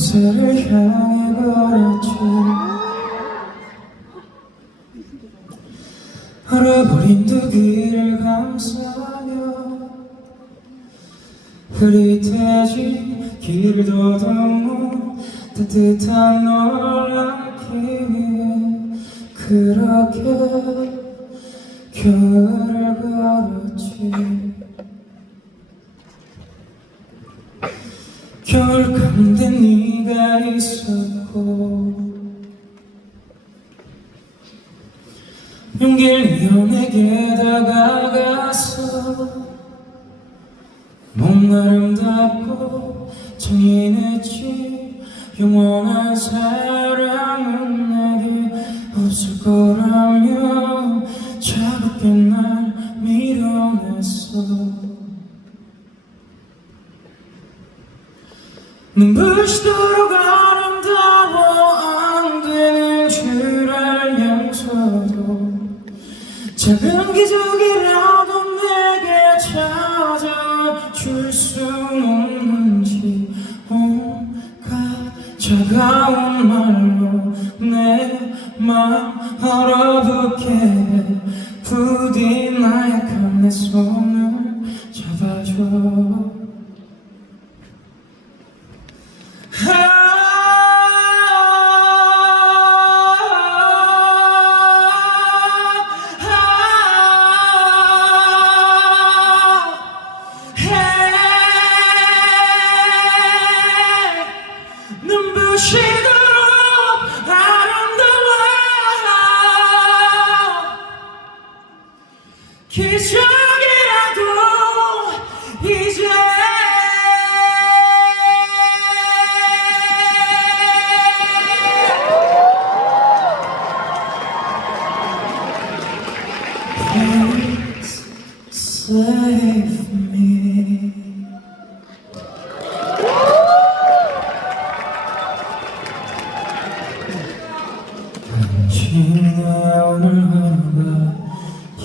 곳을 향해 걸었지 얼어버린 두 귀를 감싸며 흐릿해진 길도 너무 따뜻한 널 안기 위해 그렇게 겨울을 걸었지 겨울 가운데 네가 있었고. 용기를 내어 내게 다가가서 몸 아름답고 정인했지. 영원한 사랑은 눈부시도록 아름다워 안 되는 줄 알면서도 작은 기적이라도 내게 찾아줄 수 없는지 온갖 차가운 말로 내 맘 얼어붙게 해. 부디 나약한 내 손을 잡아줘 기적이라도 이제 save me. 당신의 오늘 하루가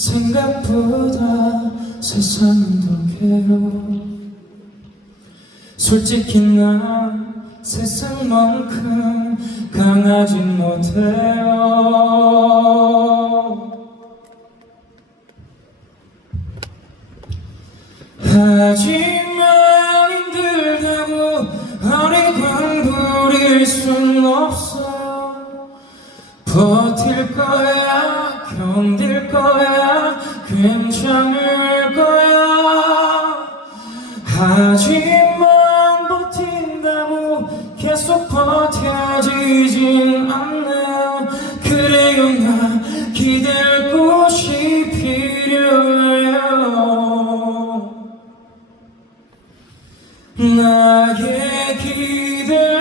생각보다 세상은 더 괴로워. 솔직히 난 세상만큼 강하진 못해요. 하지만 힘들다고 어리광 부릴 순 없어. 버틸 거야 견딜 거야. 괜찮을 거야. 하지만 버틴다고 계속 버텨지진 않네 그래요 나 기댈 곳이 필요해요. 나의 기댈